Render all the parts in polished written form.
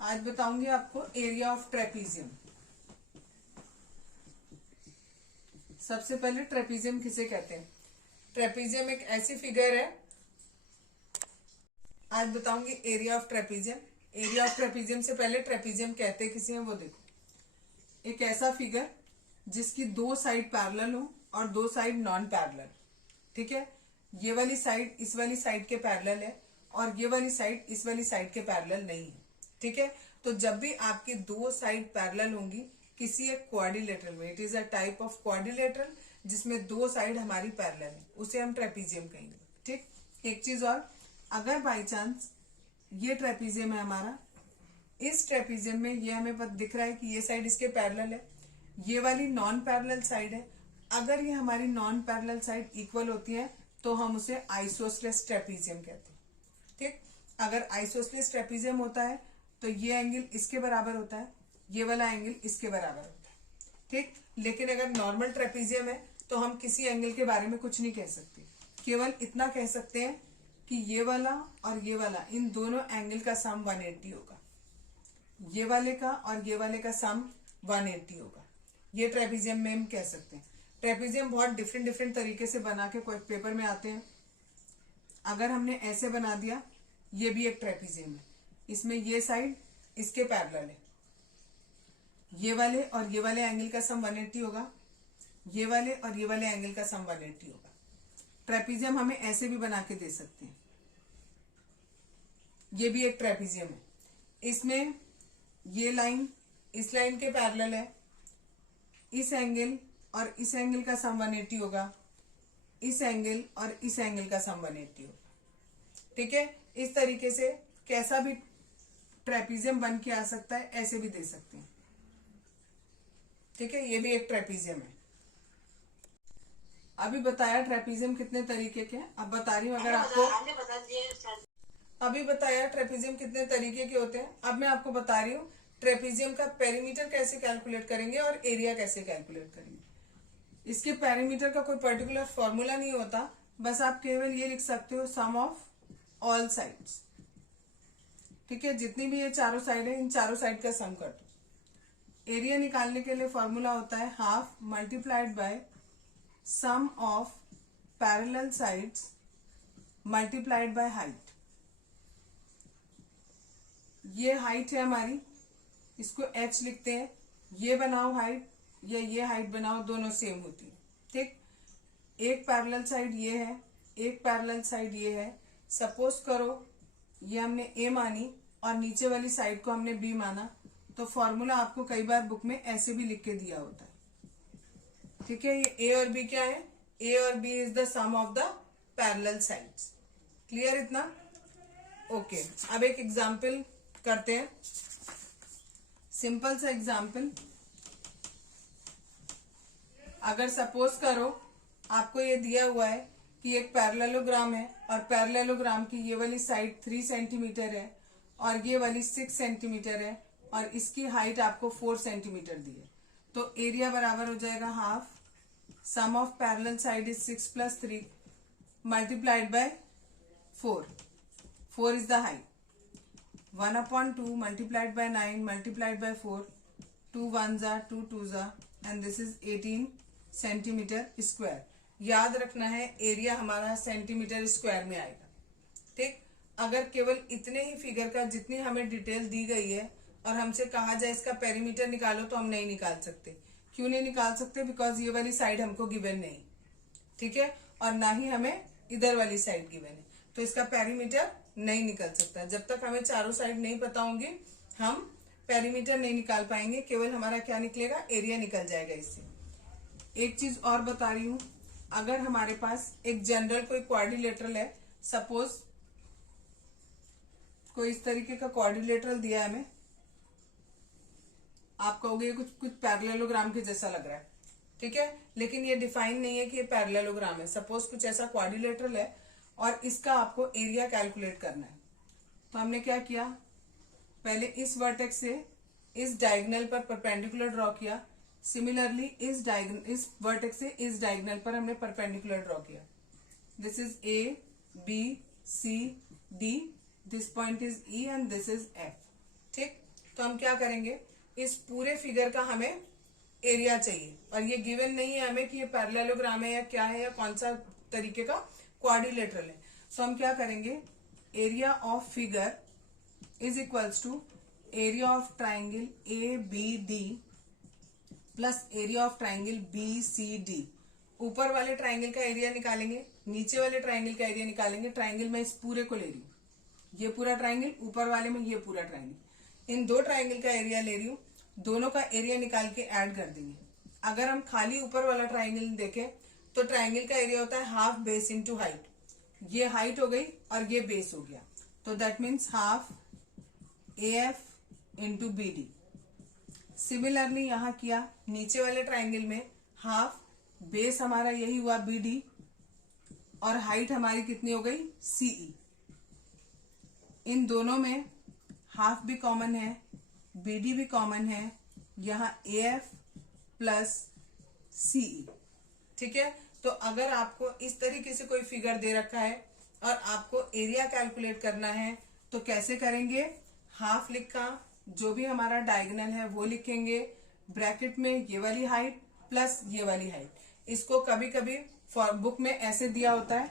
आज बताऊंगी आपको एरिया ऑफ ट्रेपीजियम। सबसे पहले ट्रेपीजियम किसे कहते हैं? ट्रेपीजियम एक ऐसी फिगर है, आज बताऊंगी area of trapezium. Area of trapezium से पहले ट्रेपीजियम कहते किसे हैं वो देखो। एक ऐसा फिगर जिसकी दो साइड पैरेलल हो और दो साइड नॉन पैरेलल। ठीक है, ये वाली साइड इस वाली साइड के पैरेलल है और ये वाली साइड इस वाली साइड के पैरेलल नहीं है। ठीक है, तो जब भी आपकी दो साइड पैरेलल होंगी किसी एक क्वाड्रिलेटरल में, it is a type of quadrilateral जिसमें दो साइड हमारी पैरेलल है, उसे हम ट्रेपीजियम कहेंगे। ठीक, एक चीज और, अगर बाई चांस ये ट्रेपीजियम है हमारा, इस ट्रेपीजियम में ये हमें दिख रहा है कि ये साइड इसके पैरेलल है, ये वाली नॉन पैरेलल साइड है। अगर ये हमारी नॉन पैरेलल साइड इक्वल होती है तो हम उसे आइसोस्सेलेस ट्रेपीजियम कहते हैं। ठीक, अगर आइसोस्सेलेस ट्रेपीजियम होता है तो ये एंगल इसके बराबर होता है, ये वाला एंगल इसके बराबर होता है। ठीक, लेकिन अगर नॉर्मल ट्रेपीजियम है तो हम किसी एंगल के बारे में कुछ नहीं कह सकते, केवल इतना कह सकते हैं कि ये वाला और ये वाला, इन दोनों एंगल का सम 180 होगा, ये वाले का और ये वाले का सम 180 होगा। ये ट्रेपीजियम में हम कह सकते हैं। ट्रेपीजियम बहुत डिफरेंट तरीके से बना के कोई पेपर में आते हैं। अगर हमने ऐसे बना दिया, ये भी एक ट्रेपीजियम है, इसमें ये साइड इसके पैरेलल है, ये वाले और ये वाले एंगल का सम 180 होगा, ये वाले और ये वाले एंगल का सम 180 होगा। ट्रेपीजियम हमें ऐसे भी बना के दे सकते हैं, ये भी एक ट्रेपीजियम है, इसमें ये लाइन इस लाइन के पैरेलल है, इस एंगल और इस एंगल का सम 180 होगा, इस एंगल और इस एंगल का सम 180 होगा। ठीक है, इस तरीके से कैसा भी ट्रेपीजियम बन के आ सकता है, ऐसे भी दे सकते हैं। ठीक है, ये भी एक ट्रेपीजियम है। अभी बताया ट्रेपीजियम कितने तरीके के हैं, अब बता रही हूँ अगर आपको, अभी बताया ट्रेपीजियम कितने तरीके के होते हैं, अब मैं आपको बता रही हूँ ट्रेपीजियम का पेरीमीटर कैसे कैलकुलेट करेंगे और एरिया कैसे कैलकुलेट करेंगे। इसके पेरीमीटर का कोई पर्टिकुलर फॉर्मूला नहीं होता, बस आप केवल ये लिख सकते हो सम ऑफ ऑल साइड्स। ठीक है, जितनी भी ये चारों साइड है इन चारों साइड का सम कर दो। एरिया निकालने के लिए फॉर्मूला होता है half multiplied by sum of parallel sides multiplied by height. ये हाइट है हमारी, इसको h लिखते हैं, ये बनाओ हाइट या ये हाइट बनाओ, दोनों सेम होती है। ठीक, एक पैरेलल साइड ये है, एक पैरेलल साइड ये है। सपोज करो ये हमने a मानी और नीचे वाली साइड को हमने b माना, तो फॉर्मूला आपको कई बार बुक में ऐसे भी लिख के दिया होता है। ठीक है, ये a और b क्या है? a और b is the sum of the parallel sides. Clear इतना? ओके, अब एक एग्जाम्पल करते हैं, सिंपल सा एग्जाम्पल। अगर सपोज करो आपको ये दिया हुआ है कि एक पैरेललोग्राम है और पैरेललोग्राम की ये वाली साइड 3 सेंटीमीटर है और ये वाली 6 सेंटीमीटर है और इसकी हाइट आपको 4 सेंटीमीटर दी है, तो एरिया बराबर हो जाएगा half sum of parallel side is 6 + 3 multiplied by 4। 4 is the height, 1/2 multiplied by 9 multiplied by 4, 2 1s are 2 2s are, and this is 18 centimetre square. याद रखना है एरिया हमारा सेंटीमीटर स्क्वायर में आएगा। ठीक, अगर केवल इतने ही फिगर का जितनी हमें डिटेल दी गई है और हमसे कहा जाए इसका पेरीमीटर निकालो तो हम नहीं निकाल सकते। क्यों नहीं निकाल सकते? बिकॉज ये वाली साइड हमको गिवन नहीं। ठीक है, और ना ही हमें इधर वाली साइड गिवन है, तो इसका पेरीमीटर नहीं निकल सकता। जब तक हमें चारों साइड नहीं पता होंगी हम पेरीमीटर नहीं निकाल पाएंगे, केवल हमारा क्या निकलेगा? एरिया निकल जाएगा इससे। एक चीज और बता रही हूं, अगर हमारे पास एक जनरल कोई क्वाड्रिलेटरल है, सपोज कोई इस तरीके का क्वाड्रिलेटरल दिया है हमें, आप कहोगे कुछ कुछ पैरेललोग्राम के जैसा लग रहा है। ठीक है, लेकिन ये डिफाइन नहीं है कि ये पैरेललोग्राम है। सपोज कुछ ऐसा क्वाड्रिलेटरल है और इसका आपको एरिया कैलकुलेट करना है, तो हमने क्या किया, पहले इस वर्टेक्स से इस डायगोनल पर परपेंडिकुलर ड्रॉ किया। सिमिलरली इस वर्टेक्स से इस डायगोनल पर हमने परपेंडिकुलर ड्रॉ किया। This is A B C D, this point is E and this is F। ठीक, तो हम क्या करेंगे, इस पूरे फिगर का हमें एरिया चाहिए, और ये गिवन नहीं है हमें कि ये पैरेललोग्राम है या क्या है या कौन सा तरीके का क्वाड्रिलेटरल है। तो हम क्या करेंगे, area of figure is equals to area of triangle A B D plus area of triangle B C D. ऊपर वाले ट्राइंगल का एरिया निकालेंगे, नीचे वाले ट्राइंगल का एरिया निकालेंगे। ट्राइंगल में इस पूरे को ले रही हूँ, ये पूरा ट्राइंगल, ऊपर वाले में ये पूरा ट्राइंगल, इन दो ट्राइंगल का एरिया ले रही हूँ, दोनों का एरिया निकाल के ऐड कर देंगे। अगर हम खाली ऊपर वाला ट्राइंगल देखें तो ट्राइंगल का एरिया होता है हाफ बेस इंटू हाइट। ये हाइट हो गई और ये बेस हो गया, तो that means half A F into B D. Similarly यहां किया, नीचे वाले ट्राइंगल में हाफ बेस हमारा यही हुआ बी डी, और हाइट हमारी कितनी हो गई सीई। इन दोनों में हाफ भी कॉमन है, बीडी भी कॉमन है, यहां ए एफ प्लस सीई। ठीक है, तो अगर आपको इस तरीके से कोई फिगर दे रखा है और आपको एरिया कैलकुलेट करना है तो कैसे करेंगे, हाफ लिखा, जो भी हमारा डायगोनल है वो लिखेंगे, ब्रैकेट में ये वाली हाइट प्लस ये वाली हाइट। इसको कभी कभी बुक में ऐसे दिया होता है,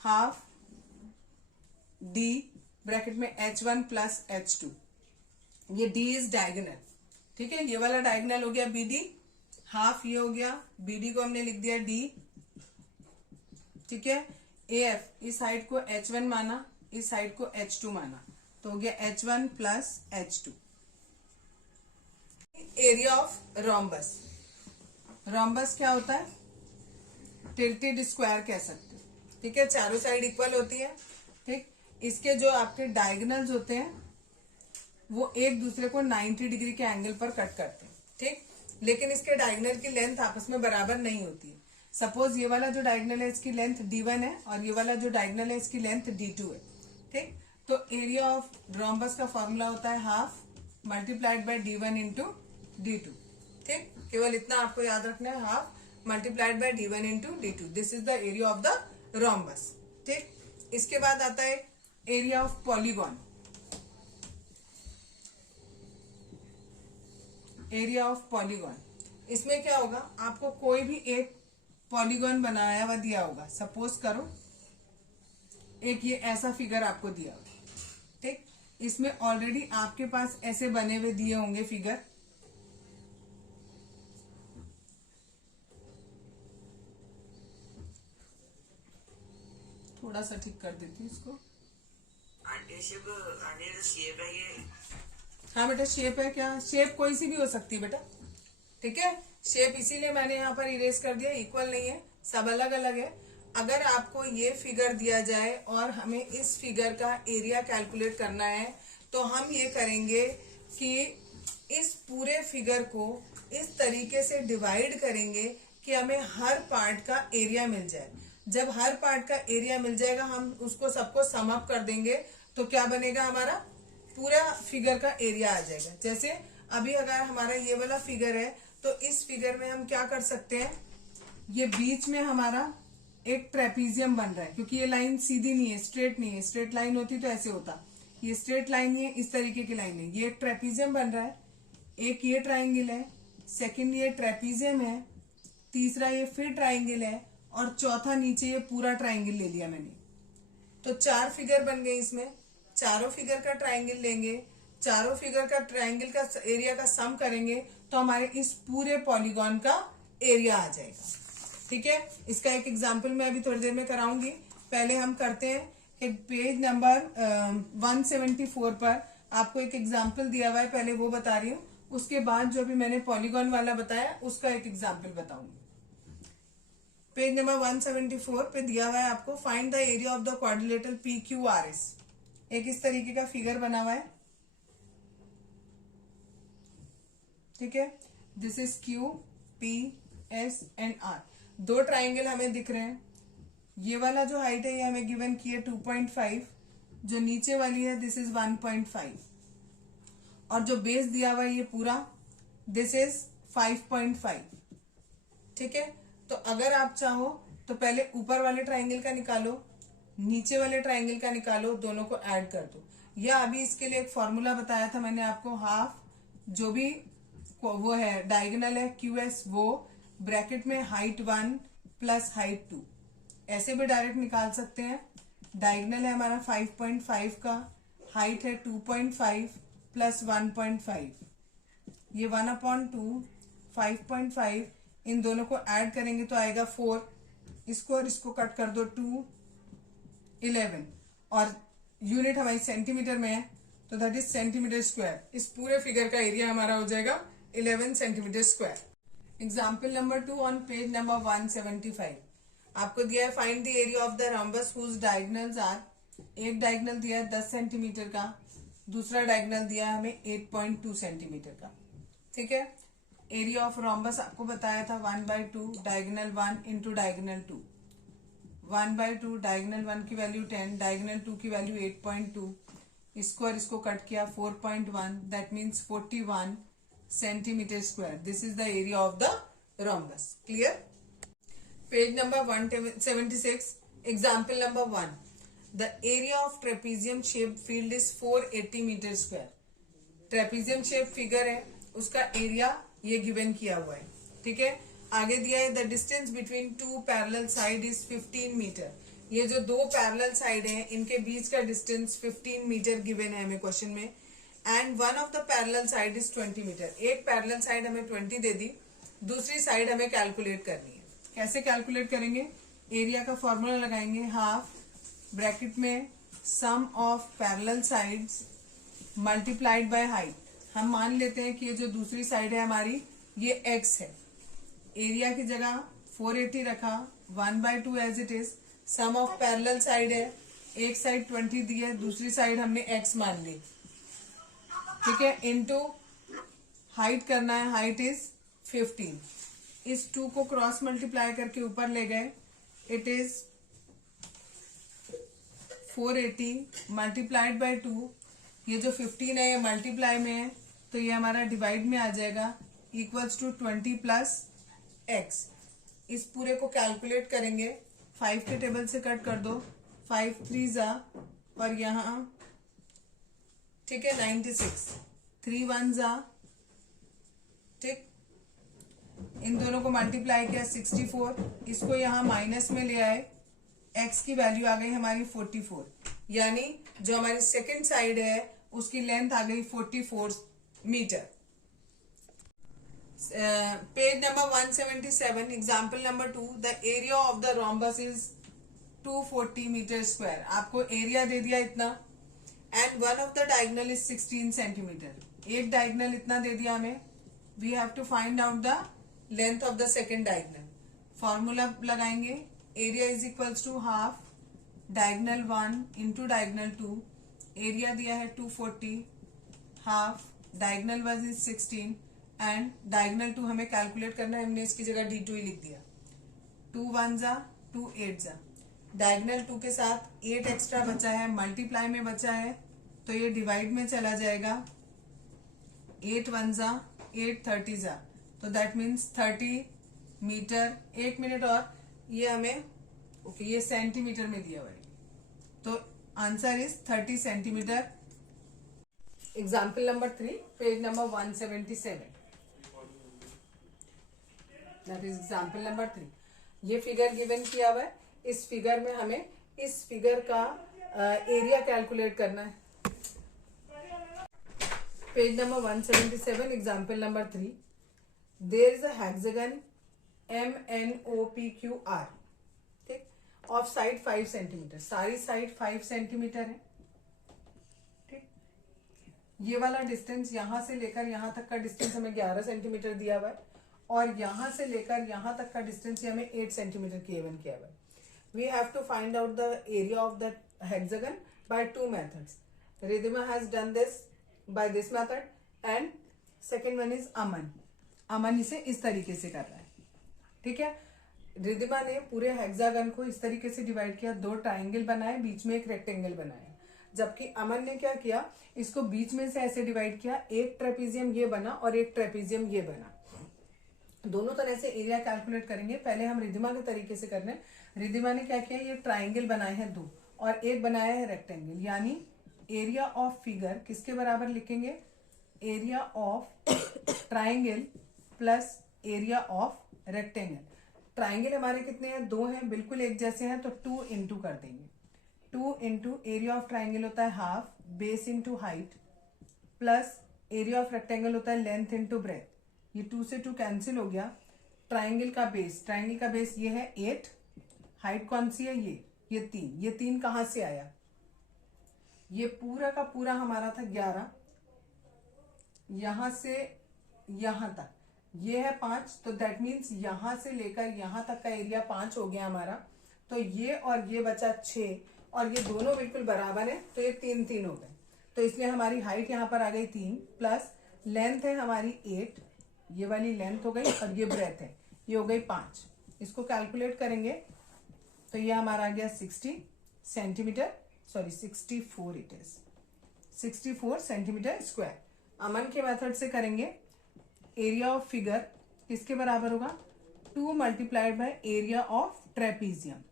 हाफ डी ब्रैकेट में h1 प्लस h2, ये d इज डायगोनल। ठीक है, ये वाला डायगोनल हो गया bd, हाफ ये हो गया, bd को हमने लिख दिया d। ठीक है, af इस साइड को h1 माना, इस साइड को h2 माना, तो हो गया h1 plus h2। Area of rhombus, rhombus क्या होता है, टिल्टेड स्क्वायर कह सकते हो। ठीक है, चारों साइड इक्वल होती है। ठीक, इसके जो आपके डायगोनल्स होते हैं वो एक दूसरे को 90 डिग्री के एंगल पर कट करते हैं। ठीक, लेकिन इसके डायगोनल की लेंथ आपस में बराबर नहीं होती है। सपोज ये वाला जो डायगोनल है इसकी लेंथ d1 है और ये वाला जो डायगोनल है इसकी लेंथ d2 है। ठीक, तो एरिया ऑफ रोम्बस का फॉर्मूला होता है half multiplied bye d1 into d2। ठीक, केवल इतना आपको याद रखना है, half multiplied bye d1 into d2, this is the area of the rhombus. ठीक, इसके बाद आता है area of polygon. Area of polygon, इसमें क्या होगा, आपको कोई भी एक पॉलीगॉन बनाया हुआ दिया होगा। सपोज करो एक ये ऐसा फिगर आपको दिया होगा। ठीक, इसमें ऑलरेडी आपके पास ऐसे बने हुए दिए होंगे फिगर। थोड़ा सा ठीक कर देती हूँ इसको। शेप है ये, हाँ बेटा शेप है, क्या शेप कोई सी भी हो सकती है बेटा। ठीक है, शेप इसीलिए मैंने यहाँ पर इरेज कर दिया, इक्वल नहीं है, सब अलग अलग है। अगर आपको ये फिगर दिया जाए और हमें इस फिगर का एरिया कैलकुलेट करना है तो हम ये करेंगे कि इस पूरे फिगर को इस तरीके से डिवाइड करेंगे कि हमें हर पार्ट का एरिया मिल जाए। जब हर पार्ट का एरिया मिल जाएगा हम उसको सबको सम अप कर देंगे, तो क्या बनेगा, हमारा पूरा फिगर का एरिया आ जाएगा। जैसे अभी अगर हमारा ये वाला फिगर है तो इस फिगर में हम क्या कर सकते हैं, ये बीच में हमारा एक ट्रेपीजियम बन रहा है, क्योंकि ये लाइन सीधी नहीं है, स्ट्रेट नहीं है। स्ट्रेट लाइन होती तो ऐसे होता, ये स्ट्रेट लाइन नहीं है, इस तरीके की लाइन है। ये एक ट्रेपीजियम बन रहा है, एक ये ट्राइंगल है, सेकंड ये ट्रेपीजियम है, तीसरा ये फिर ट्राइंगल है, और चौथा नीचे ये पूरा ट्राइंगल ले लिया मैंने। तो 4 फिगर बन गए इसमें। चारों फिगर का ट्राइंगल लेंगे, चारों फिगर का ट्राइंगल का एरिया का सम करेंगे तो हमारे इस पूरे पॉलीगॉन का एरिया आ जाएगा। ठीक है, इसका एक एग्जांपल मैं अभी थोड़ी देर में कराऊंगी। पहले हम करते हैं कि पेज नंबर 174 पर आपको एक एग्जांपल दिया हुआ है, पहले वो बता रही हूँ, उसके बाद जो भी मैंने पॉलीगॉन वाला बताया उसका एक एग्जाम्पल बताऊंगी। पेज नंबर 174 पे दिया हुआ है आपको, find the area of the quadrilateral PQRS। एक इस तरीके का फिगर बना हुआ है। ठीक है, this is Q P S and R। 2 triangle हमें दिख रहे हैं। ये वाला जो हाइट है ये हमें गिवन की है 2.5, जो नीचे वाली है दिस इज 1.5, और जो बेस दिया हुआ है ये पूरा दिस इज 5.5। ठीक है, तो अगर आप चाहो तो पहले ऊपर वाले ट्राइंगल का निकालो, नीचे वाले ट्राइंगल का निकालो, दोनों को ऐड कर दो। या अभी इसके लिए एक फॉर्मूला बताया था मैंने आपको, हाफ जो भी वो है डायगोनल है QS, वो ब्रैकेट में हाइट 1 प्लस हाइट 2, ऐसे भी डायरेक्ट निकाल सकते हैं। डायगोनल है हमारा 5.5 का, हाइट है 2.5 प्लस 1.5, ये 1/2 5.5, इन दोनों को ऐड करेंगे तो आएगा 4, इसको और इसको कट कर दो 2 11, और यूनिट हमारी सेंटीमीटर में है तो दैट इज सेंटीमीटर स्क्वायर। इस पूरे फिगर का एरिया हमारा हो जाएगा 11 centimetre square. Example number 2 on page number 175, आपको दिया है find the area of the rhombus whose diagonals are, एक डायगोनल दिया है 10 सेंटीमीटर का, दूसरा डायगोनल दिया है हमें 8.2 सेंटीमीटर का। ठीक है, एरिया ऑफ रॉम्बस आपको बताया था 1/2 डायगोनल 1 इंटू डायगोनल 2, 1/2 डायगोनल 1 की वैल्यू 10, डायगोनल 2 की वैल्यू 8.2, इसको और इसको कट किया 4.1, that means 41 centimetre square. This is the area of the rhombus. Clear? Page number 176, example number 1, the area of trapezium shape field is 480 metre square. Trapezium shape figure है, उसका area ये given किया हुआ है। ठीक है, आगे दिया है the distance between two parallel side is 15 metre. ये जो दो पैरेलल साइड हैं इनके बीच का डिस्टेंस 15 मीटर गिवन है हमें क्वेश्चन में, and one of the parallel side is 20 metre. एक पैरेलल साइड हमें 20 दे दी, दूसरी साइड हमें कैलकुलेट करनी है। कैसे कैलकुलेट करेंगे? एरिया का फॉर्मूला लगाएंगे, हाफ ब्रैकेट में sum of parallel sides multiplied by height. हम मान लेते हैं कि ये जो दूसरी साइड है हमारी ये x है, एरिया की जगह 480 रखा, 1/2 as it is, sum of parallel side है, एक साइड 20 दी है, दूसरी साइड हमने x मान ली। ठीक है, इनटू हाइट करना है, हाइट इज 15, इस 2 को क्रॉस मल्टीप्लाई करके ऊपर ले गए, इट इज 480 मल्टीप्लाइड बाय 2, ये जो 15 है ये मल्टीप्लाई में है तो ये हमारा डिवाइड में आ जाएगा, इक्वल्स टू 20 प्लस x। इस पूरे को कैलकुलेट करेंगे, 5 के टेबल से कट कर दो, 5 3 जा, और यहाँ ठीक है 96, 3 1 जा, ठीक, इन दोनों को मल्टीप्लाई किया 64, इसको यहाँ माइनस में ले आए, x की वैल्यू आ गई हमारी 44, यानी जो हमारी सेकेंड साइड है उसकी लेंथ आ गई 44 metre. Page number 177, example number 2, the area of the rhombus is 240 metre square. आपको एरिया दे दिया इतना, and one of the diagonal is 16 centimetre. एक डायगोनल इतना दे दिया हमें, we have to find out the length of the second diagonal. Formula लगाएंगे, area is equals to half diagonal 1 into diagonal 2, area दिया है 240, half diagonal 1 is 16 and diagonal 2 हमें calculate करना है, हमने इसकी जगह D2 ही लिख दिया, 2 1 जा 2 8 जा, डायगोनल 2 के साथ 8 एक्स्ट्रा बचा है, मल्टीप्लाई में बचा है तो ये डिवाइड में चला जाएगा, 8 1 जा 8 30 जा, तो दैट मीन्स 30 मीटर। 1 मिनट और, ये हमें ओके ये सेंटीमीटर में दिया हुआ है, तो answer is 30 centimetre. Example number 3, page number 177, that is example number 3। ये फिगर गिवन किया हुआ है, इस फिगर में हमें इस फिगर का एरिया कैलकुलेट करना है। Page number 177, example number 3, there is a hexagon MNOPQR, ठीक, ऑफ साइड 5 सेंटीमीटर, सारी साइड 5 सेंटीमीटर है। ठीक, ये वाला डिस्टेंस यहां से लेकर यहां तक का डिस्टेंस हमें 11 सेंटीमीटर दिया हुआ है, और यहां से लेकर यहां तक का डिस्टेंस हमें 8 सेंटीमीटर गिवन किया हुआ है। We have to find out the area of the hexagon by 2 methods. Riddhima has done this by this method and second one is Aman. Aman इसे इस तरीके से कर रहा है। ठीक है, रिद्धिमा ने पूरे हेक्सागन को इस तरीके से डिवाइड किया, 2 ट्राइंगल बनाए, बीच में एक रेक्टेंगल बनाया, जबकि अमन ने क्या किया, इसको बीच में से ऐसे डिवाइड किया, एक ट्रेपीजियम ये बना और एक ट्रेपीजियम ये बना। दोनों तरह से एरिया कैलकुलेट करेंगे, पहले हम रिद्धिमा के तरीके से कर रहे हैं। रिद्धिमा ने क्या किया, ये ट्राइंगल बनाए हैं 2 और एक बनाया है रेक्टेंगल, यानी एरिया ऑफ फिगर किसके बराबर लिखेंगे, area of triangle plus area of rectangle. Triangle हमारे कितने हैं, 2 हैं, बिल्कुल एक जैसे हैं, तो 2 इंटू कर देंगे। 2 इंटू एरिया ऑफ ट्राइंगल होता है half, base into height, plus area of rectangle होता है लेंथ इंटू ब्रेथ। ये 2 से 2 कैंसिल हो गया। ट्राइंगल का बेस ये है 8, हाइट कौन सी है, ये 3। ये 3 कहां से आया, ये पूरा का पूरा हमारा था 11, यहां से यहां तक ये है 5, तो दैट मीन्स यहां से लेकर यहां तक का एरिया 5 हो गया हमारा। तो ये और ये बचा 6, और ये दोनों बिल्कुल बराबर है, तो ये 3 3 हो गए। तो इसलिए हमारी हाइट यहाँ पर आ गई 3, प्लस लेंथ है हमारी 8, ये वाली लेंथ हो गई, और ये ब्रेथ है, ये हो गई 5। इसको कैलकुलेट करेंगे तो ये हमारा आ गया 60 centimetre, sorry 64, it is 64 centimetre square. Aman के मेथड से करेंगे, एरिया ऑफ फिगर किसके बराबर होगा, 2 multiplied by area of trapezium.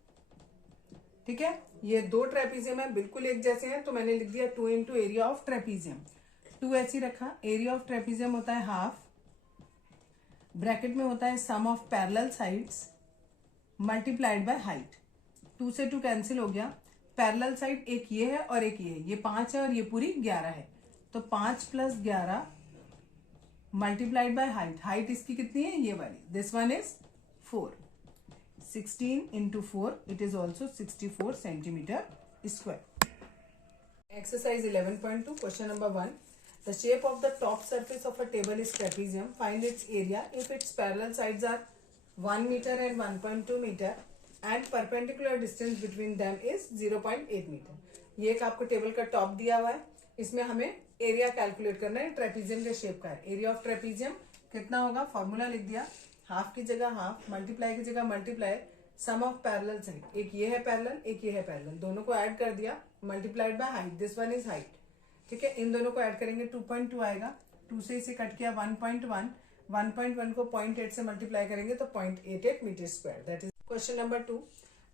ठीक है, ये 2 ट्रेपीजियम है, बिल्कुल एक जैसे हैं, तो मैंने लिख दिया 2 इंटू एरिया ऑफ ट्रेपीजियम। 2 ऐसी रखा। एरिया ऑफ ट्रेपीजियम होता है हाफ, ब्रैकेट में होता है sum of parallel sides multiplied by height. 2 से 2 कैंसिल हो गया। पैरेलल साइड एक ये है और एक ये 5 है और ये पूरी 11 है, तो 5 plus 11 multiplied by height. Height इसकी कितनी है, ये वाली, this one is 4। 16 into 4, it is also 64 centimetre square. Exercise 11.2, question number 1। The shape of the top surface of a table is trapezium. Find its area if its parallel sides are 1 meter and 1.2 meter and perpendicular distance between them is 0.8 meter. ये एक आपको table का top दिया हुआ है, इसमें हमें area calculate करना है, ट्रेपीजियम के शेप का है। एरिया ऑफ ट्रेपीजियम कितना होगा, फॉर्मूला लिख दिया, हाफ की जगह हाफ, मल्टीप्लाई की जगह multiply, sum of parallel side, एक ये है पैरेलल, एक ये है पैरेलल, दोनों को ऐड कर दिया, multiplied by height, this one is height. ठीक है, इन दोनों को ऐड करेंगे 2.2 आएगा, 2 से इसे कट किया 1.1, 1.1 को 0.8 से मल्टीप्लाई करेंगे तो 0.88 metre square. That is question number 2।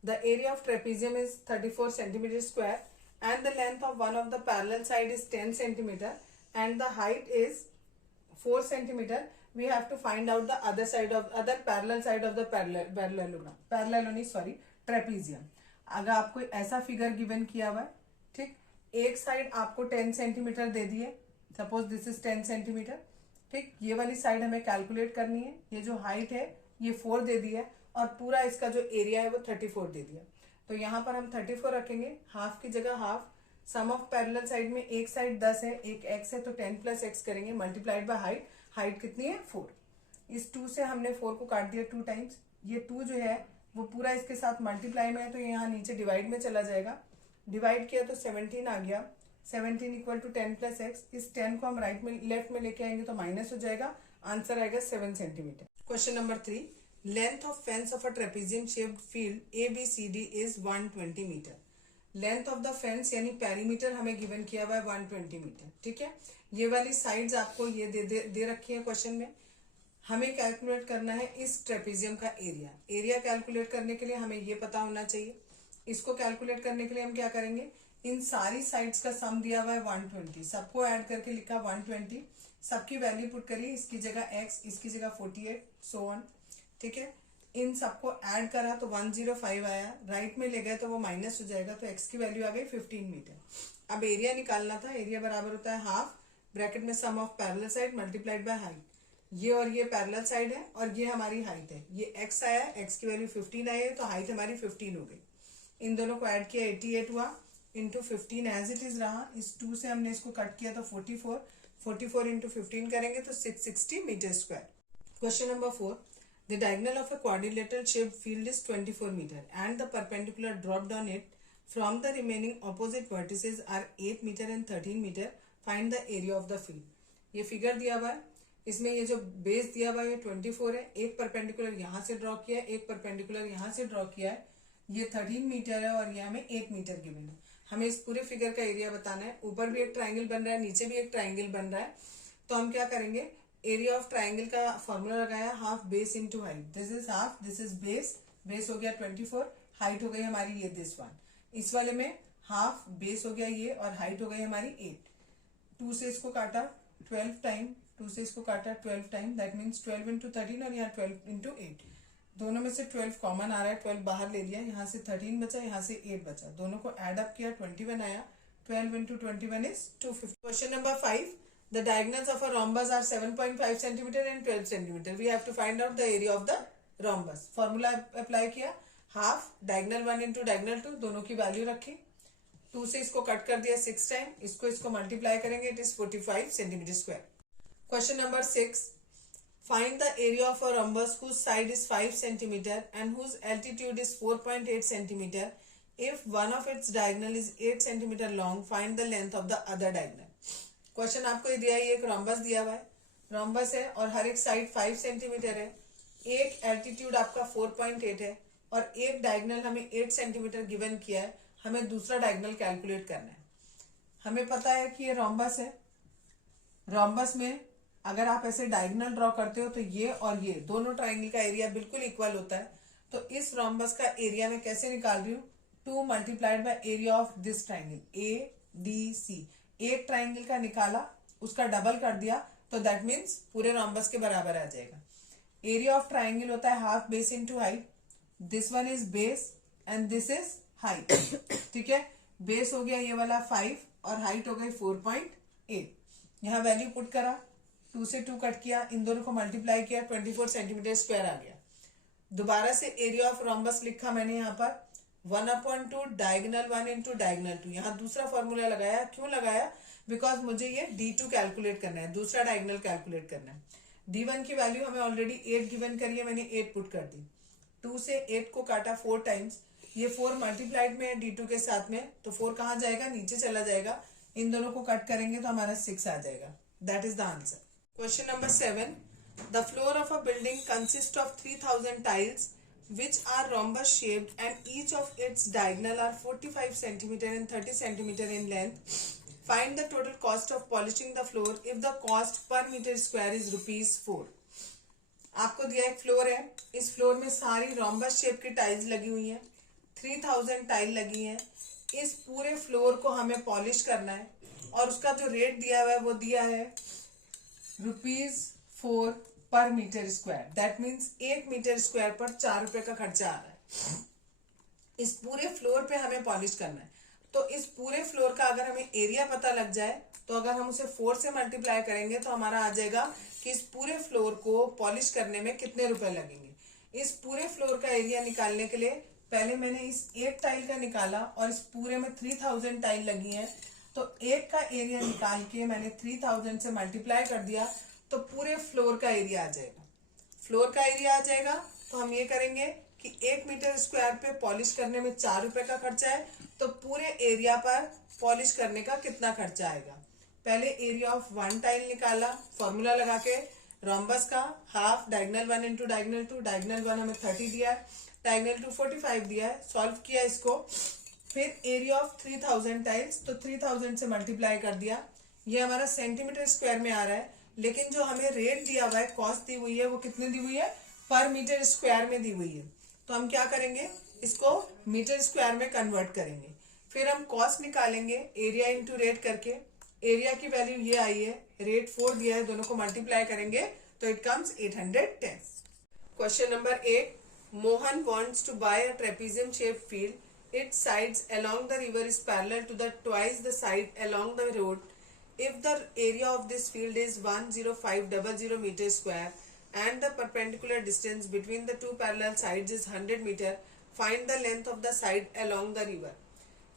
The area of trapezium is 34 centimetre square and the length of one of the parallel side is 10 centimeter and the height is 4 centimeter. We have to find out the other side of other parallel side of the trapezium. अगर आपको ऐसा figure given किया हुआ है, ठीक, एक side आपको 10 centimetre दे दिए, सपोज दिस इज 10 सेंटीमीटर, ठीक, ये वाली साइड हमें कैलकुलेट करनी है, ये जो हाइट है ये 4 दे दिया है, और पूरा इसका जो एरिया है वो 34 दे दिया। तो यहाँ पर हम 34 रखेंगे, हाफ की जगह half, sum of parallel side में एक साइड 10 है, एक x है, तो 10 प्लस x करेंगे, मल्टीप्लाइड बाय हाइट। हाइट कितनी है, 4। इस 2 से हमने 4 को काट दिया 2 टाइम्स, ये 2 जो है वो पूरा इसके साथ मल्टीप्लाई में है, तो यहाँ नीचे डिवाइड में चला जाएगा, डिवाइड किया तो 17 आ गया, 17 इक्वल टू 10 प्लस एक्स। इस 10 को हम राइट में लेफ्ट में लेके आएंगे तो माइनस हो जाएगा, आंसर आएगा 7 centimetre. Question number 3। Length of fence of a trapezium shaped field ABCD is 120 metre. Length of the fence यानी पेरीमीटर हमें गिवन किया हुआ है 120 मीटर। ठीक है, ये वाली साइड्स आपको ये दे रखी है क्वेश्चन में। हमें कैलकुलेट करना है इस ट्रेपीजियम का एरिया। एरिया कैलकुलेट करने के लिए हमें ये पता होना चाहिए। इसको कैलकुलेट करने के लिए हम क्या करेंगे, इन सारी साइड्स का सम दिया हुआ है 120, सबको ऐड करके लिखा 120, सबकी वैल्यू पुट करिए, इसकी जगह x, इसकी जगह 48, सो ऑन। ठीक है, इन सबको ऐड करा तो 105 आया, राइट में ले गए तो वो माइनस हो जाएगा, तो x की वैल्यू आ गई 15 मीटर। अब एरिया निकालना था, एरिया बराबर होता है हाफ, ब्रैकेट में sum of parallel side multiplied by height. ये और ये पैरेलल साइड है और ये हमारी हाइट है, ये x आया, x की वैल्यू 15 आई है, तो हाइट हमारी 15 हो गई। इन दोनों को ऐड किया 88 हुआ, इंटू 15 एज इट इज रहा, इस 2 से हमने इसको कट किया तो 44 इंटू 15 करेंगे तो 660 metre square. Question number 4। The diagonal of a quadrilateral shaped field is 24 meter and the perpendicular dropped on it from the remaining opposite vertices are 8 meter and 13 meter. Find the area of the field. ये figure दिया हुआ है, इसमें ये जो base दिया हुआ है 24 है, एक परपेंडिकुलर यहाँ से ड्रॉ किया है, एक परपेंडिकुलर यहाँ से ड्रॉ किया है, ये 13 मीटर है और ये हमें 8 मीटर गिवन है। हमें इस पूरे फिगर का एरिया बताना है। ऊपर भी एक ट्राइंगल बन रहा है, नीचे भी एक ट्राइंगल बन रहा है, तो हम क्या करेंगे, एरिया ऑफ ट्राइंगल का फॉर्मूला लगाया, half base into height. This is half, this is base, base हो गया 24, हाइट हो गई हमारी ये दिस वन। इस वाले में हाफ बेस हो गया ये और हाइट हो गई हमारी 8। 2 से इसको काटा 12 टाइम, 2 से इसको काटा 12 टाइम, दैट मीन्स 12 इंटू 13 और यहाँ 12 इंटू 8, दोनों में से 12 कॉमन आ रहा है, 12 बाहर ले लिया, यहाँ से 13 बचा, यहाँ से 8 बचा, दोनों को एड अप किया 21 आया, 12 into 21 is 250। Question number 5, the diagonals of a rhombus are 7.5 centimetre and 12 centimetre, we have to find out the area of the rhombus। Formula apply किया, हाफ डायगोनल 1 इंटू डायगोनल 2, दोनों की value रखी, 2 से इसको cut कर दिया 6 time, इसको multiply करेंगे, it is 45 centimetre square. Question number 6, find the area of a rhombus whose side is 5 centimeter and whose altitude is 4.8 centimeter. If one of its diagonal is 8 centimeter long, find the length of the other diagonal. Question आपको ये दिया है, एक rhombus दिया हुआ है, rhombus है और हर एक साइड 5 सेंटीमीटर है, एक एल्टीट्यूड आपका 4.8 है और एक डायगोनल हमें 8 सेंटीमीटर गिवन किया है, हमें दूसरा डायगोनल कैलकुलेट करना है। हमें पता है कि ये रोम्बस है, रोम्बस में अगर आप ऐसे डायगोनल ड्रॉ करते हो तो ये और ये दोनों ट्राइंगल का एरिया बिल्कुल इक्वल होता है, तो इस रोम्बस का एरिया मैं कैसे निकाल रही हूँ, 2 multiplied by area of this triangle ADC, एक ट्राइंगल का निकाला उसका डबल कर दिया तो दैट मीन्स पूरे रोम्बस के बराबर आ जाएगा। एरिया ऑफ ट्राइंगल होता है half base into height, this one is base and this is height, ठीक है, बेस हो गया ये वाला 5 और हाइट हो गई 4.8, यहाँ वैल्यू पुट करा, 2 से 2 कट किया, इन दोनों को मल्टीप्लाई किया, 24 सेंटीमीटर स्क्वायर आ गया। दोबारा से एरिया ऑफ रोम्बस लिखा मैंने यहाँ पर 1/2 डायगोनल 1 इंटू डायगोनल 2, यहाँ दूसरा फॉर्मूला लगाया, क्यों लगाया, बिकॉज मुझे ये D2 कैलकुलेट करना है, दूसरा डायगोनल कैलकुलेट करना है। D1 की वैल्यू हमें ऑलरेडी 8 गिवन करी है, मैंने 8 पुट कर दी, 2 से 8 को काटा 4 टाइम्स, ये 4 मल्टीप्लाइड में है D2 के साथ में, तो 4 कहाँ जाएगा, नीचे चला जाएगा, इन दोनों को कट करेंगे तो हमारा 6 आ जाएगा, that is the answer. Question number 7. The floor of a building consists of 3000 tiles which are rhombus shaped and each of its diagonal are 45 centimeter and 30 centimeter in length. Find the total cost of polishing the floor if the cost per meter square is ₹4. आपको दिया एक floor है, इस floor में सारी rhombus shape की tiles लगी हुई हैं, 3000 टाइल लगी हैं, इस पूरे फ्लोर को हमें पॉलिश करना है और उसका जो रेट दिया हुआ है वो दिया है ₹4 per metre square, that means 1 metre square पर 4 रुपए का खर्चा आ रहा है। इस पूरे फ्लोर पे हमें पॉलिश करना है, तो इस पूरे फ्लोर का अगर हमें एरिया पता लग जाए तो अगर हम उसे 4 से मल्टीप्लाई करेंगे तो हमारा आ जाएगा कि इस पूरे फ्लोर को पॉलिश करने में कितने रुपए लगेंगे। इस पूरे फ्लोर का एरिया निकालने के लिए पहले मैंने इस एक टाइल का निकाला और इस पूरे में 3000 टाइल लगी है, तो एक का एरिया निकाल के मैंने 3000 से मल्टीप्लाई कर दिया तो पूरे फ्लोर का एरिया आ जाएगा। फ्लोर का एरिया आ जाएगा तो हम ये करेंगे कि 1 मीटर स्क्वायर पे पॉलिश करने में 4 रुपए का खर्चा है, तो पूरे एरिया पर पॉलिश करने का कितना खर्चा आएगा। पहले एरिया ऑफ 1 टाइल निकाला, फॉर्मूला लगा के, रोम्बस का half diagonal 1 into diagonal 2, diagonal 1 हमें 30 दिया है, डायगोनल 2 45 दिया है, सॉल्व किया इसको, फिर एरिया ऑफ 3000 टाइल्स, तो 3000 से मल्टीप्लाई कर दिया, ये हमारा सेंटीमीटर स्क्वायर में आ रहा है, लेकिन जो हमें रेट दिया हुआ है, कॉस्ट दी हुई है, वो कितने दी हुई है, पर मीटर स्क्वायर में दी हुई है। तो हम क्या करेंगे, इसको मीटर स्क्वायर में कन्वर्ट करेंगे, फिर हम कॉस्ट निकालेंगे एरिया इंटू रेट करके, एरिया की वैल्यू ये आई है, रेट 4 दिया है, दोनों को मल्टीप्लाई करेंगे तो it comes 810। Question number 8, Mohan wants to buy a trapezium shaped field. Its sides along the river is parallel to the twice the side along the road. If the area of this field is 10500 meter square and the perpendicular distance between the two parallel sides is 100 meter, find the length of the side along the river.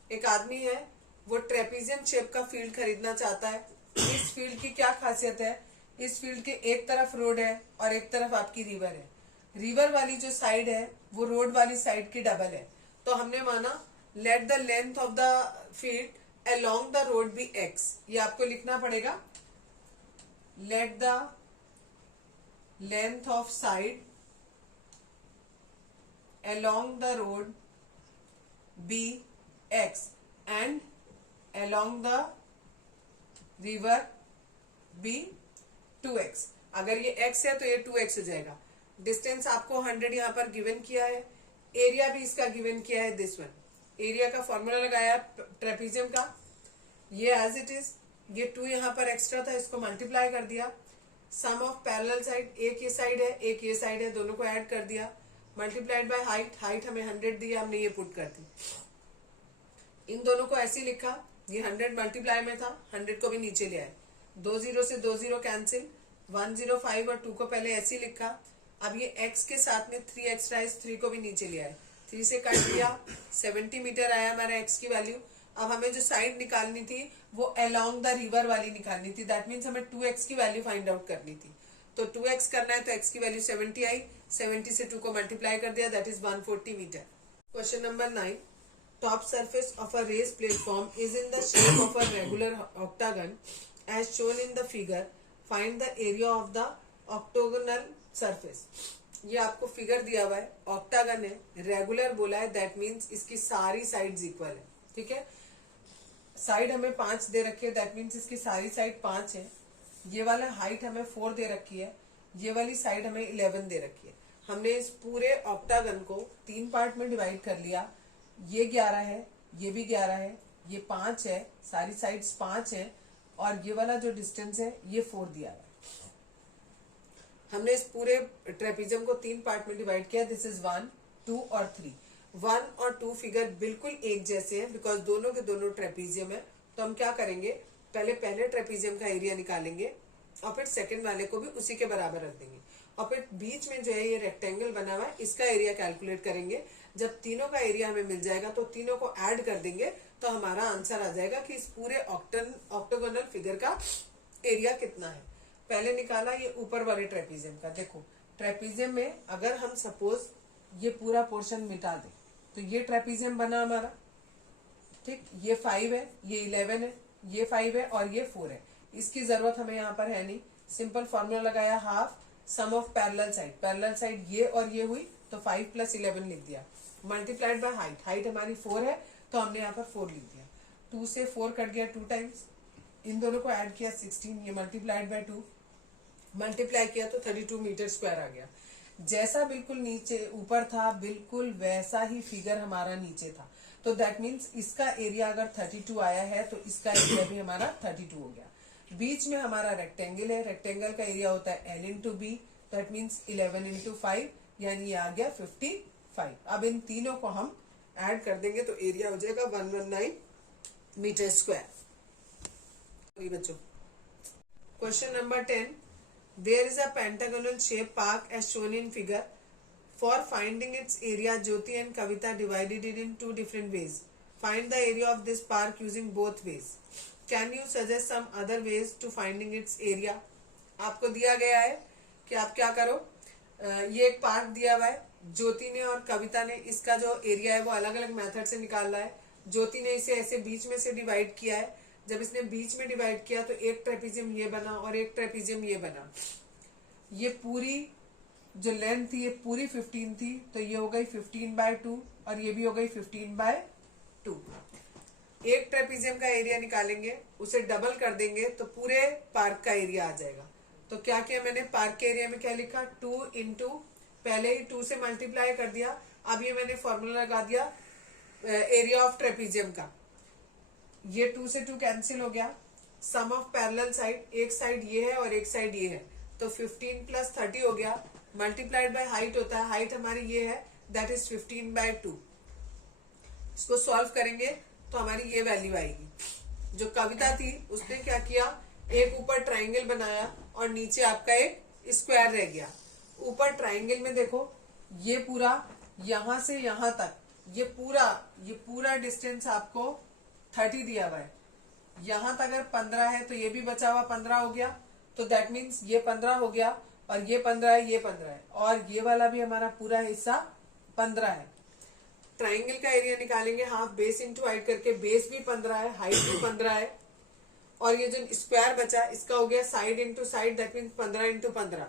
एक आदमी है, वो trapezium shape का field खरीदना चाहता है। इस field की क्या खासियत है, इस फील्ड के एक तरफ रोड है और एक तरफ आपकी रिवर है, रिवर वाली जो साइड है वो रोड वाली साइड की डबल है, तो हमने माना let the length of the field along the road be x, ये आपको लिखना पड़ेगा, let the length of side along the road be x and along the river be 2x। अगर ये x है तो ये 2x हो जाएगा। डिस्टेंस आपको 100 यहाँ पर गिवन किया है, एरिया भी इसका गिवन किया है, दिस वन। एरिया का फॉर्मूला लगाया ट्रेपीजियम का, ये एज इट इज ये 2 यहाँ पर एक्स्ट्रा था, इसको मल्टीप्लाई कर दिया। सम ऑफ पैरेलल साइड, एक ये साइड है एक ये साइड है, दोनों को ऐड कर दिया। मल्टीप्लाइड बाय हाइट, हाइट हमें 100 दिया, हमने ये पुट कर दी। इन दोनों को ऐसे लिखा, ये 100 मल्टीप्लाई में था, 100 को भी नीचे ले आए। 2 0 से 2 0 कैंसिल, 105 और 2 को पहले ऐसे लिखा। अब ये x के साथ में 3 एक्स्ट्रा, इस 3 को भी नीचे ले आए, 3 से कट दिया, 70 मीटर आया हमारा x की वैल्यू। अब हमें जो साइड निकालनी थी वो अलोंग द रिवर वाली निकालनी थी, दैट मीन्स हमें 2x की वैल्यू फाइंड आउट करनी थी। तो 2x करना है तो x की वैल्यू 70 आई, 70 से 2 को मल्टीप्लाई कर दिया, that is 140 metre. Question number 9, top surface of a raised platform is in the shape of a regular octagon as shown in the figure. Find the area of the octagonal surface. ये आपको figure दिया हुआ है, octagon है, regular बोला है, that means इसकी सारी साइड्स इक्वल है। ठीक है, साइड हमें 5 दे रखी है, दैट मीन्स इसकी सारी साइड 5 है। ये वाला हाइट हमें 4 दे रखी है, ये वाली साइड हमें 11 दे रखी है। हमने इस पूरे ऑक्टागन को 3 पार्ट में डिवाइड कर लिया। ये 11 है, ये भी 11 है, ये 5 है, सारी साइड्स 5 है, और ये वाला जो डिस्टेंस है ये 4 दिया है। हमने इस पूरे ट्रेपीजियम को 3 पार्ट में डिवाइड किया। दिस इज 1 2 और 3। 1 और 2 फिगर बिल्कुल एक जैसे हैं बिकॉज दोनों के दोनों ट्रेपीजियम है। तो हम क्या करेंगे, पहले ट्रेपीजियम का एरिया निकालेंगे और फिर सेकंड वाले को भी उसी के बराबर रख देंगे, और फिर बीच में जो है ये रेक्टेंगल बना हुआ है, इसका एरिया कैलकुलेट करेंगे। जब तीनों का एरिया हमें मिल जाएगा तो तीनों को ऐड कर देंगे तो हमारा आंसर आ जाएगा कि इस पूरे ऑक्टागोनल फिगर का एरिया कितना है। पहले निकाला ये ऊपर वाले ट्रेपीजियम का। देखो ट्रेपीजियम में अगर हम सपोज ये पूरा पोर्शन मिटा दें तो ये ट्रेपीजियम बना हमारा। ठीक, ये 5 है, ये 11 है, ये 5 है और ये 4 है। इसकी जरूरत हमें यहाँ पर है नहीं, सिंपल फॉर्मूला लगाया, half sum of parallel side. Parallel side ये और ये हुई तो 5 + 11 लिख दिया, मल्टीप्लाइड बाय हाइट। हाइट हमारी 4 है तो हमने यहाँ पर 4 लिख दिया। 2 से 4 कट गया 2 टाइम्स, इन दोनों को ऐड किया 16, ये मल्टीप्लाइड बाय 2, मल्टीप्लाई किया तो 32 मीटर स्क्वायर आ गया। जैसा बिल्कुल नीचे ऊपर था बिल्कुल वैसा ही फिगर हमारा नीचे था। तो दैट मीन्स इसका एरिया अगर 32 आया है तो इसका एरिया भी हमारा 32 हो गया। बीच में हमारा रेक्टेंगल है, रेक्टेंगल का एरिया होता है L × B, दैट मीन्स 11 × 5, यानी ये आ गया 55। अब इन तीनों को हम ऐड कर देंगे तो एरिया हो जाएगा 119 मीटर स्क्वायर। बच्चों question number 10, there is a pentagonal shaped park as shown in figure. For finding its area, Jyoti and Kavita divided it in 2 different ways. Find the area of this park using both ways. Can you suggest some other ways to finding its area? आपको दिया गया है कि आप क्या करो, ये एक पार्क दिया हुआ है, ज्योति ने और कविता ने इसका जो एरिया है वो अलग अलग मेथड से निकाला है। ज्योति ने इसे ऐसे बीच में से डिवाइड किया है। जब इसने बीच में डिवाइड किया तो एक ट्रेपीजियम ये बना और एक ट्रेपीजियम ये बना। ये पूरी जो लेंथ थी ये पूरी 15 थी, तो ये हो गई 15/2 और ये भी हो गई 15/2। एक ट्रेपीजियम का एरिया निकालेंगे, उसे डबल कर देंगे तो पूरे पार्क का एरिया आ जाएगा। तो क्या किया मैंने, पार्क के एरिया में क्या लिखा, 2 × पहले ही 2 से मल्टीप्लाई कर दिया। अब ये मैंने फॉर्मूला लगा दिया एरिया ऑफ ट्रेपीजियम का। ये 2 से 2 कैंसिल हो गया। सम ऑफ पैरेलल साइड, एक साइड ये है और एक साइड ये है, तो 15 + 30 हो गया। मल्टीप्लाइड बाय हाइट होता है, हाइट हमारी ये है, दैट इज 15/2। इसको सॉल्व करेंगे तो हमारी ये वैल्यू आएगी। जो कविता थी उसने क्या किया, एक ऊपर ट्राइंगल बनाया और नीचे आपका एक स्क्वायर रह गया। ऊपर ट्राइंगल में देखो ये पूरा यहां से यहां तक ये पूरा डिस्टेंस आपको 30 दिया हुआ है। यहां तक अगर 15 है तो ये भी बचा हुआ 15 हो गया, तो दैट मीन्स ये 15 हो गया और ये 15 है, ये 15 है और ये वाला भी हमारा पूरा हिस्सा 15 है। ट्राइंगल का एरिया निकालेंगे, हाफ बेस इंटू हाइट करके, बेस भी 15 है, हाइट भी 15 है, और ये जो स्क्वायर बचा इसका हो गया side into side, that means 15 × 15।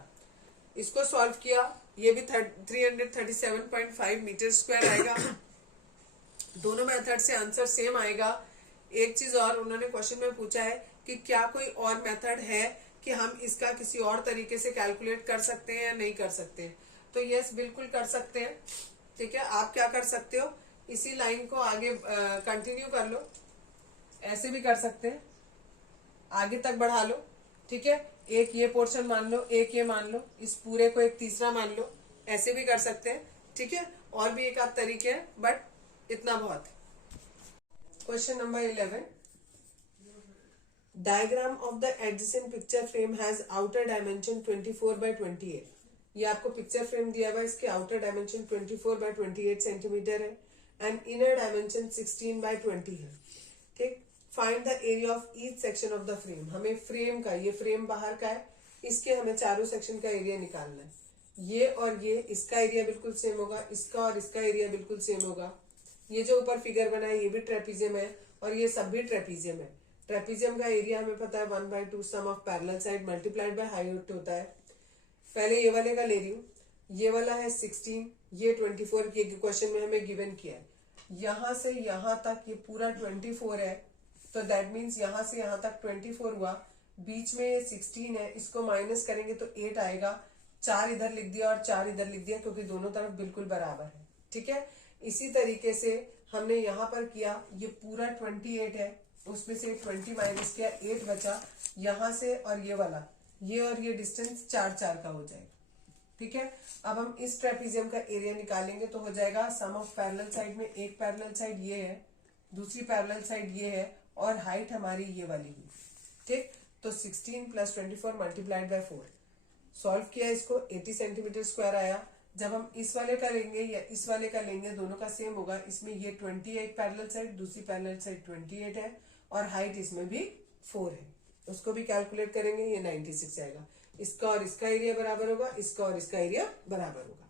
इसको सॉल्व किया, ये भी 337.5 मीटर स्क्वायर आएगा। दोनों मेथड से आंसर सेम आएगा। एक चीज और उन्होंने क्वेश्चन में पूछा है कि क्या कोई और मेथड है कि हम इसका किसी और तरीके से कैलकुलेट कर सकते हैं या नहीं कर सकते हैं। तो यस, बिल्कुल कर सकते हैं। ठीक है, आप क्या कर सकते हो, इसी लाइन को आगे कंटिन्यू कर लो, ऐसे भी कर सकते हैं। आगे तक बढ़ा लो, ठीक है। एक ये पोर्शन मान लो, एक ये मान लो, इस पूरे को एक तीसरा मान लो, ऐसे भी कर सकते हैं, ठीक है। और भी एक आध तरीके हैं, बट इतना बहुत। Question number 11, diagram of the adjacent picture frame has outer dimension 24 by 28। ये आपको पिक्चर फ्रेम दिया हुआ है, इसके आउटर डायमेंशन 24 by 28 सेंटीमीटर है एंड इनर डायमेंशन 16 by 20 है, ठीक। Find the area of each section of the frame. हमें फ्रेम का, ये फ्रेम बाहर का है, इसके हमें चारों सेक्शन का एरिया निकालना है। ये और ये, इसका एरिया बिल्कुल सेम होगा, इसका और इसका एरिया बिल्कुल सेम होगा। ये जो ऊपर फिगर बना है ये भी ट्रेपीजियम है और ये सब भी ट्रेपीजियम है। ट्रेपीजियम का एरिया हमें पता है 1/2 sum of parallel side multiplied by height होता है। पहले ये वाले का ले रही हूँ, ये वाला है 16, ये 24 की क्वेश्चन में हमें गिवन किया है। यहां से यहां तक ये पूरा 24 है, तो दैट मीन्स यहां से यहां तक 24 हुआ, बीच में ये 16 है, इसको माइनस करेंगे तो 8 आएगा। 4 इधर लिख दिया और 4 इधर लिख दिया क्योंकि दोनों तरफ बिल्कुल बराबर है, ठीक है। इसी तरीके से हमने यहाँ पर किया, ये पूरा 28 है, उसमें से 20 माइनस किया, 8 बचा। यहां से और ये वाला, ये और ये डिस्टेंस 4 का हो जाएगा, ठीक है। अब हम इस ट्रेपीजियम का एरिया निकालेंगे तो हो जाएगा सम ऑफ पैरेलल साइड में, एक पैरेलल साइड ये है, दूसरी पैरेलल साइड ये है और हाइट हमारी ये वाली हुई, ठीक। तो 16 + 24 मल्टीप्लाइड बाय 4, सॉल्व किया इसको, 80 सेंटीमीटर स्क्वायर आया। जब हम इस वाले का लेंगे या इस वाले का लेंगे, दोनों का सेम होगा। इसमें ये 28 पैरेलल साइड, दूसरी पैरेलल साइड 28 है और हाइट इसमें भी 4 है, उसको भी कैलकुलेट करेंगे, ये 96 आएगा। इसका और इसका एरिया बराबर होगा, इसका और इसका एरिया बराबर होगा।